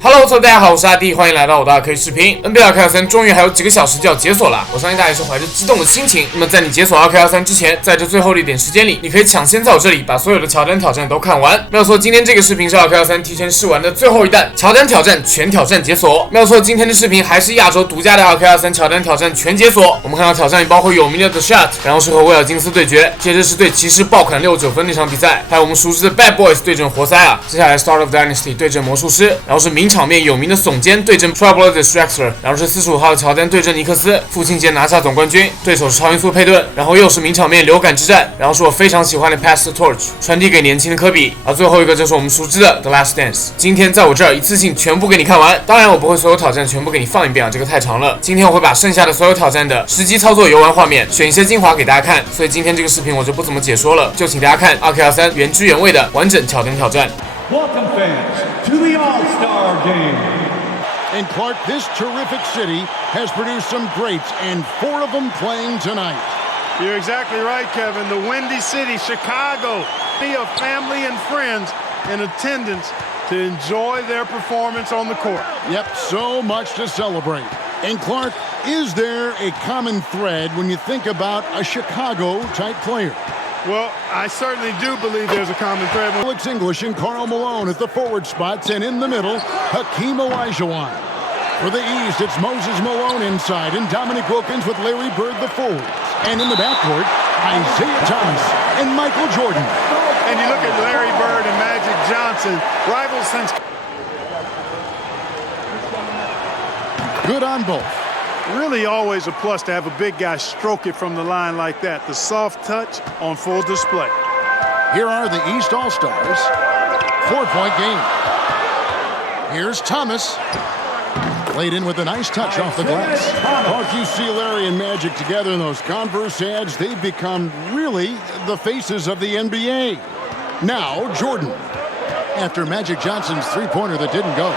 Hello， 大家好，我是阿弟，欢迎来到我的2K 视频。NBA 2K23终于还有几个小时就要解锁了，我相信大家也是怀着激动的心情。那么在你解锁2K23之前，在这最后的一点时间里，你可以抢先在我这里把所有的乔丹挑战都看完。没有错，今天这个视频是2K23提前试玩的最后一弹，乔丹挑战全挑战解锁。没有错，今天的视频还是亚洲独家的2K23乔丹挑战全解锁。我们看到挑战里包括有名的 The Shot， 然后是和威尔金斯对决，接着是对骑士爆砍69分那场比赛，还有我们熟知的 Bad Boys 对阵活塞啊，接下来 Start of Dynasty 对阵魔术师，然后是名场面有名的耸肩对阵 Trouble the Strexler， 然后是45号的乔丹对阵尼克斯，父亲节拿下总冠军，对手是超音速佩顿，然后又是名场面流感之战，然后是我非常喜欢的 Pass the Torch， 传递给年轻的科比，而最后一个就是我们熟知的 The Last Dance。今天在我这儿一次性全部给你看完，当然我不会所有挑战全部给你放一遍啊，这个太长了。今天我会把剩下的所有挑战的实际操作游玩画面选一些精华给大家看，所以今天这个视频我就不怎么解说了，就请大家看2K23原汁原味的完整乔丹挑战。Welcome fans to the All-Star Game. And Clark, this terrific city has produced some greats, and 4 of them playing tonight. You're exactly right, Kevin. The Windy City, Chicago, of family and friends in attendance to enjoy their performance on the court. Yep, so much to celebrate. And Clark, is there a common thread when you think about a Chicago-type player? Well, I certainly do believe there's a common thread. Alex English and Karl Malone at the forward spots, and in the middle, Hakeem Olajuwon. For the East, it's Moses Malone inside, and Dominique Wilkins with Larry Bird the forwards. And in the backcourt, Isaiah Thomas and Michael Jordan. And you look at Larry Bird and Magic Johnson, rivals since... Good on both. Really always a plus to have a big guy stroke it from the line like that. The soft touch on full display. Here are the East All-Stars. 4-point game. Here's Thomas. Played in with a nice touch off the glass. Well, you see Larry and Magic together in those Converse ads, they've become really the faces of the NBA. Now, Jordan. After Magic Johnson's three-pointer that didn't go.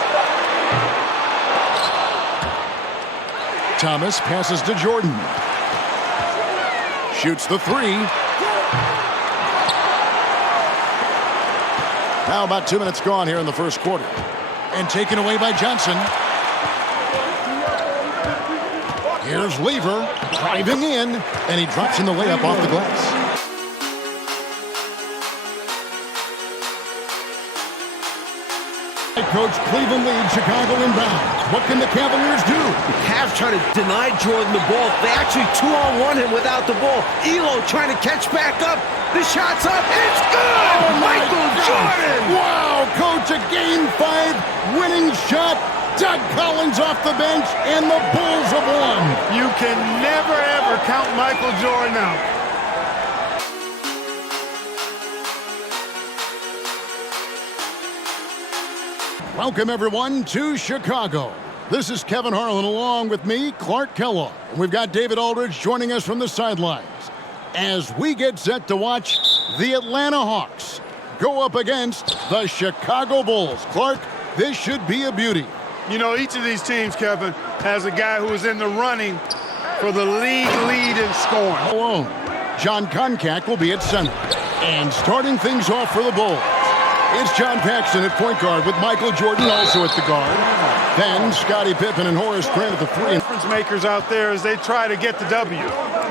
Thomas passes to Jordan. Shoots the three. Now about 2 minutes gone here in the first quarter. And taken away by Johnson. Here's Lever driving in, and he drops in the layup off the glass. Coach, Cleveland leads, Chicago inbound. What can the Cavaliers do? Cavs trying to deny Jordan the ball. They actually 2-on-1 him without the ball. Elo trying to catch back up. The shot's up. It's good! Oh Michael Jordan! Wow, Coach, a Game 5 winning shot. Doug Collins off the bench, and the Bulls have won. You can never, ever count Michael Jordan out. Welcome, everyone, to Chicago. This is Kevin Harlan along with me, Clark Kellogg. We've got David Aldridge joining us from the sidelines as we get set to watch the Atlanta Hawks go up against the Chicago Bulls. Clark, this should be a beauty. You know, each of these teams, Kevin, has a guy who is in the running for the league lead in scoring. Alone, John Koncak will be at center. And starting things off for the Bulls, it's John Paxson at point guard with Michael Jordan also at the guard. Then Scottie Pippen and Horace Grant at the three. Difference makers out there as they try to get the W.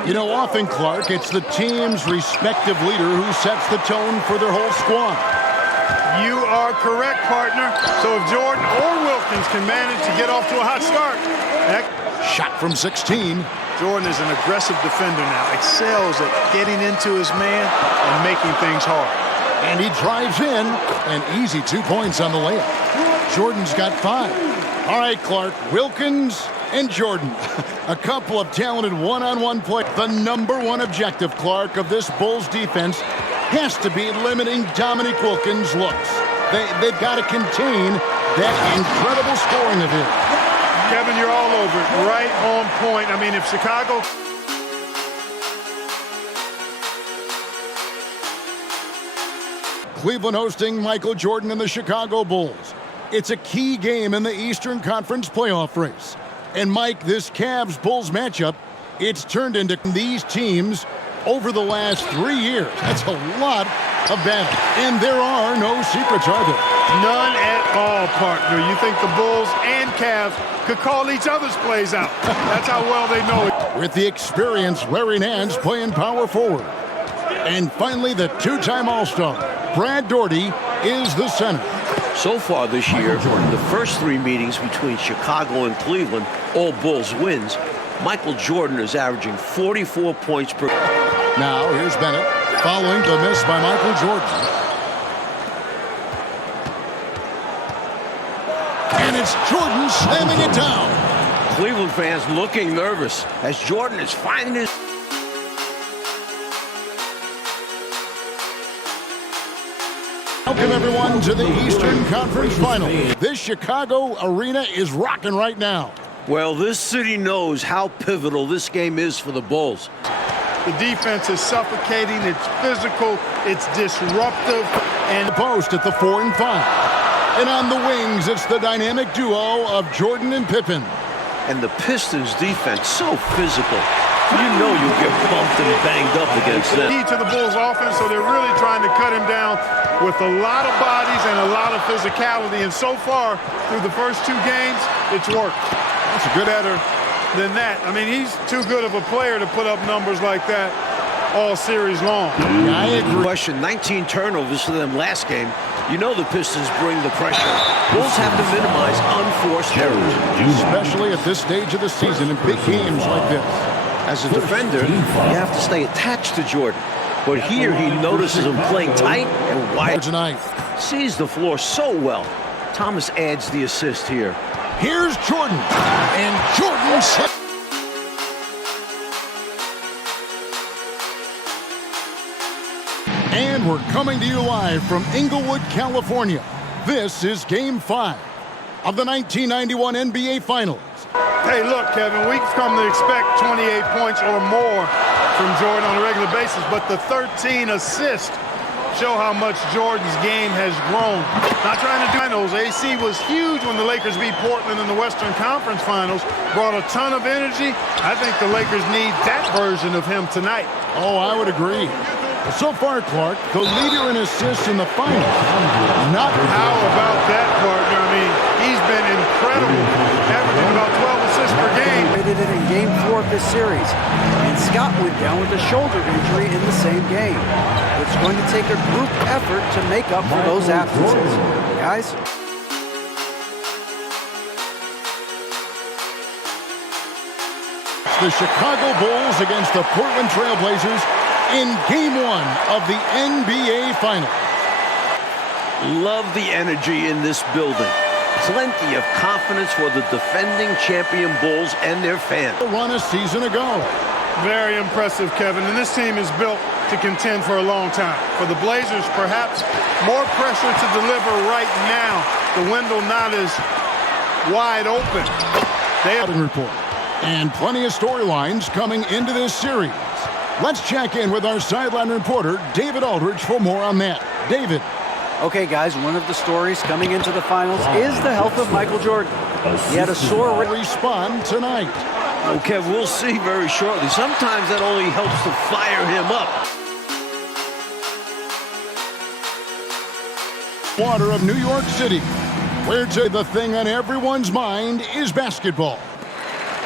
You know, often, Clark, it's the team's respective leader who sets the tone for their whole squad. You are correct, partner. So if Jordan or Wilkins can manage to get off to a hot start. Shot from 16. Jordan is an aggressive defender now. Excels at getting into his man and making things hard. And he drives in, an easy 2 points on the layup. Jordan's got 5. All right, Clark, Wilkins and Jordan. A couple of talented one-on-one play. The number one objective, Clark, of this Bulls defense has to be limiting Dominique Wilkins' looks. They've got to contain that incredible scoring of his. Kevin, you're all over it. Right on point. I mean, if Chicago... Cleveland hosting Michael Jordan and the Chicago Bulls. It's a key game in the Eastern Conference playoff race. And Mike, this Cavs-Bulls matchup, it's turned into these teams over the last 3 years. That's a lot advantage. And there are no secrets, are there? None at all, partner. You think the Bulls and Cavs could call each other's plays out. That's how well they know it. With the experienced Larry Nance playing power forward. And finally, the two-time All-Star, Brad Daugherty, is the center. So far this year, the first 3 meetings between Chicago and Cleveland, all Bulls wins, Michael Jordan is averaging 44 points per... Now, here's Bennett, following the miss by Michael Jordan. And it's Jordan slamming it down. Cleveland fans looking nervous as Jordan is finding his... Welcome, everyone, to the Eastern Conference Final. This Chicago arena is rocking right now. Well, this city knows how pivotal this game is for the Bulls. The defense is suffocating, it's physical, it's disruptive, And the post at the 4 and 5. And on the wings, it's the dynamic duo of Jordan and Pippen. And the Pistons defense so physical. You know you'll get bumped and banged up against them. key to the Bulls offense, so they're really trying to cut him down with a lot of bodies and a lot of physicality. And so far, through the first 2 games, it's worked. It's a good better than that. I mean, he's too good of a player to put up numbers like that all series long. I agree. Question, 19 turnovers for them last game. You know the Pistons bring the pressure. Bulls have to minimize unforced errors. Especially at this stage of the season in big games like this. As a defender, you have to stay attached to Jordan. But here he notices him playing tight and wide. Tonight. Sees the floor so well. Thomas adds the assist here. Here's Jordan. And Jordan... And we're coming to you live from Inglewood, California. This is Game 5 of the 1991 NBA Finals. Hey, look, Kevin, we've come to expect 28 points or more from Jordan on a regular basis, but the 13 assists show how much Jordan's game has grown. Not trying to do finals. AC was huge when the Lakers beat Portland in the Western Conference Finals. Brought a ton of energy. I think the Lakers need that version of him tonight. Oh, I would agree. So far, Clark, the leader in assists in the finals. Not How about that, partner? I mean, he's been incredible, averaging about 12 assists per game. Did it in Game 4 of this series. And Scott went down with a shoulder injury in the same game. It's going to take a group effort to make up for those absences. Guys? the Chicago Bulls against the Portland Trail Blazers in Game 1 of the NBA Finals. Love the energy in this building. Plenty of confidence for the defending champion Bulls and their fans. Run a season ago. Very impressive, Kevin. And this team is built to contend for a long time. For the Blazers, perhaps more pressure to deliver right now. The window not as wide open. They have a report. And plenty of storylines coming into this series. Let's check in with our sideline reporter, David Aldridge, for more on that. David. Okay, guys, one of the stories coming into the finals is the health of Michael Jordan. He had a sore respond tonight. Okay, we'll see very shortly. Sometimes that only helps to fire him up. Water of New York City, where the thing on everyone's mind is basketball.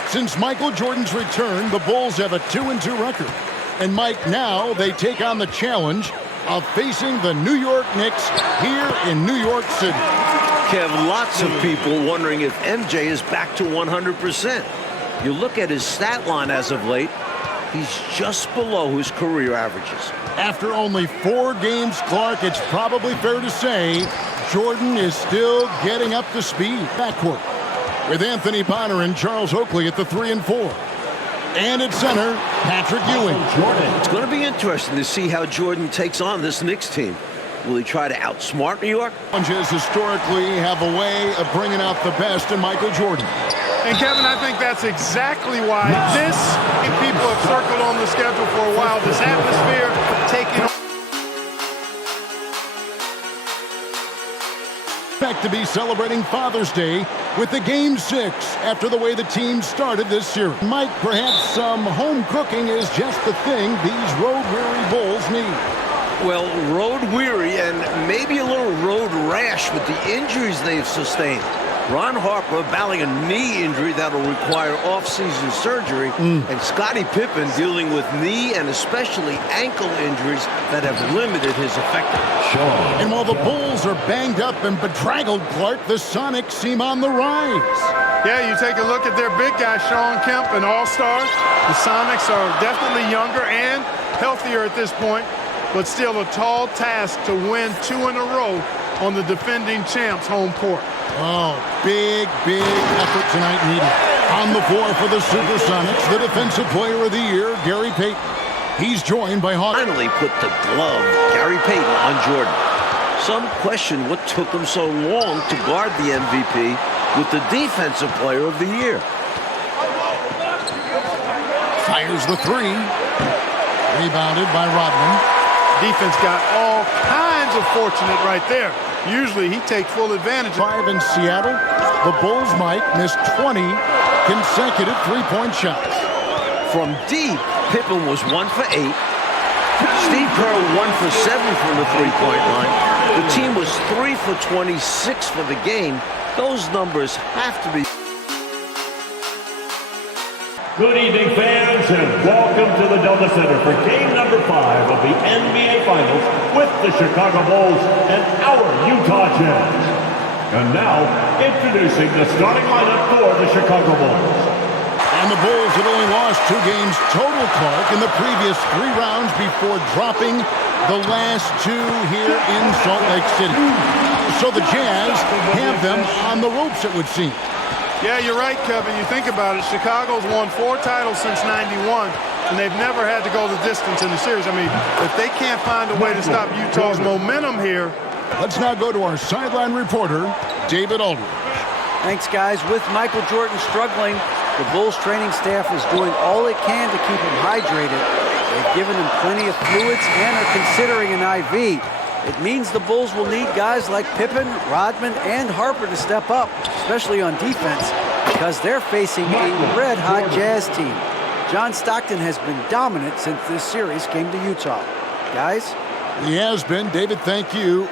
Since Michael Jordan's return, the Bulls have a 2-2 record. And Mike, now they take on the challenge of facing the New York Knicks here in New York City. Kev, lots of people wondering if MJ is back to 100%. You look at his stat line as of late, he's just below his career averages. After only 4 games, Clark, it's probably fair to say Jordan is still getting up to speed. Backcourt with Anthony Bonner and Charles Oakley at the 3 and 4. And at center, Patrick Ewing. It's going to be interesting to see how Jordan takes on this Knicks team. Will he try to outsmart New York? Challenges historically have a way of bringing out the best in Michael Jordan. And Kevin, I think that's exactly why this, people have circled on the schedule for a while, this atmosphere taking Back to be celebrating Father's Day with the Game 6 after the way the team started this series. Mike, perhaps some home cooking is just the thing these road-weary Bulls need. Well, road weary and maybe a little road rash with the injuries they've sustained. Ron Harper battling a knee injury that'll require off-season surgery, and Scottie Pippen dealing with knee and especially ankle injuries that have limited his effectiveness. And while the Bulls are banged up and bedraggled, Clark, the Sonics seem on the rise. Yeah, you take a look at their big guy, Sean Kemp, an all-star. The Sonics are definitely younger and healthier at this point, but still a tall task to win 2 in a row on the defending champs' home court. Oh, big effort tonight needed. On the floor for the Supersonics, the Defensive Player of the Year, Gary Payton. He's joined by Hawk. Finally put the glove, Gary Payton, on Jordan. Some question what took him so long to guard the MVP with the Defensive Player of the Year. Fires the three. Rebounded by Rodman. Defense got all kinds of fortunate right there. Usually he takes full advantage. 5 in Seattle. The Bulls might miss 20 consecutive three-point shots. From deep, Pippen was 1 for 8. Steve Kerr 1 for 7 from the three-point line. The team was 3 for 26 for the game. Those numbers have to be. Good evening, fans, and welcome to the Delta Center for game number 5 of the NBA Finals with the Chicago Bulls and our Utah Jazz. And now, introducing the starting lineup for the Chicago Bulls. And the Bulls had only lost 2 games total, Clark, in the previous 3 rounds before dropping the last 2 here in Salt Lake City. So the Jazz have them on the ropes, it would seem. Yeah, you're right, Kevin. You think about it, Chicago's won 4 titles since '91, and they've never had to go the distance in the series. I mean, if they can't find a way to stop Utah's momentum here. Let's now go to our sideline reporter, David Aldridge. Thanks, guys. With Michael Jordan struggling, the Bulls training staff is doing all it can to keep him hydrated. They've given him plenty of fluids and are considering an IV. It means the Bulls will need guys like Pippen, Rodman, and Harper to step up, especially on defense, because they're facing a red-hot Jazz team. John Stockton has been dominant since this series came to Utah. Guys? He has been. David, thank you.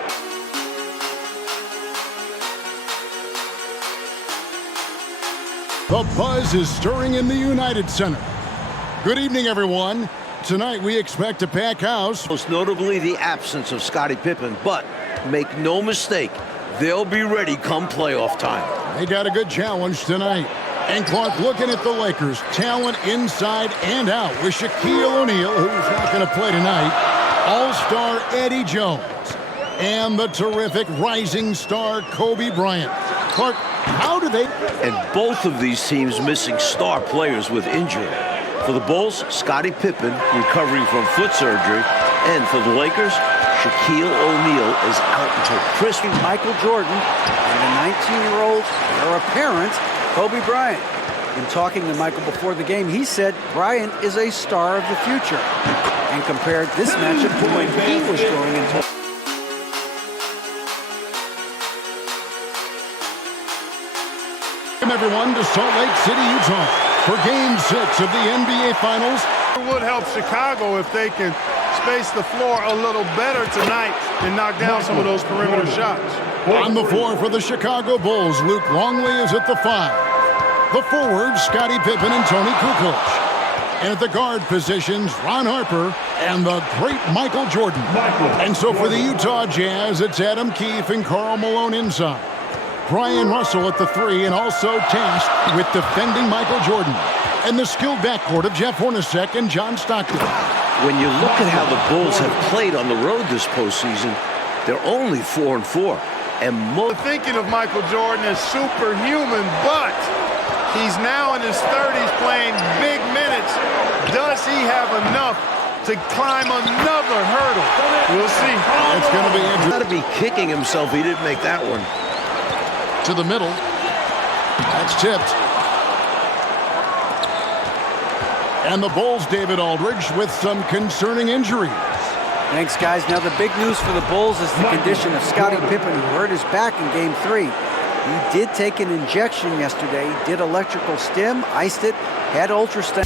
The buzz is stirring in the United Center. Good evening, everyone. Tonight we expect a packed house. Most notably the absence of Scottie Pippen, but make no mistake, they'll be ready come playoff time. They got a good challenge tonight. And Clark, looking at the Lakers, talent inside and out with Shaquille O'Neal, who's not going to play tonight, All-Star Eddie Jones, and the terrific rising star Kobe Bryant. Clark, how do they... And both of these teams missing star players with injury. For the Bulls, Scottie Pippen recovering from foot surgery. And for the Lakers, Shaquille O'Neal is out until Christmas. Michael Jordan and the 19-year-old heir apparent, Kobe Bryant. In talking to Michael before the game, he said Bryant is a star of the future and compared this matchup to when he was growing into. Welcome everyone to Salt Lake City, Utah for Game 6 of the NBA Finals. It would help Chicago if they can space the floor a little better tonight and knock down some of those perimeter shots. On the floor for the Chicago Bulls, Luke Longley is at the 5. The forwards, Scottie Pippen and Tony Kukoc. And at the guard positions, Ron Harper and the great Michael Jordan. And so for the Utah Jazz, it's Adam Keefe and Karl Malone inside. Brian Russell at the 3 and also tasked with defending Michael Jordan. And the skilled backcourt of Jeff Hornacek and John Stockton. When you look at how the Bulls have played on the road this postseason, they're only 4-4. And thinking of Michael Jordan as superhuman, but he's now in his 30s playing big minutes. Does he have enough to climb another hurdle? We'll see. It's going to be interesting. He's got to be kicking himself he didn't make that one. To the middle. That's tipped. And the Bulls, David Aldridge, with some concerning injuries. Thanks, guys. Now, the big news for the Bulls is the condition of Scottie Pippen, who hurt his back in Game 3. He did take an injection yesterday, did electrical stim, iced it, had ultrasound.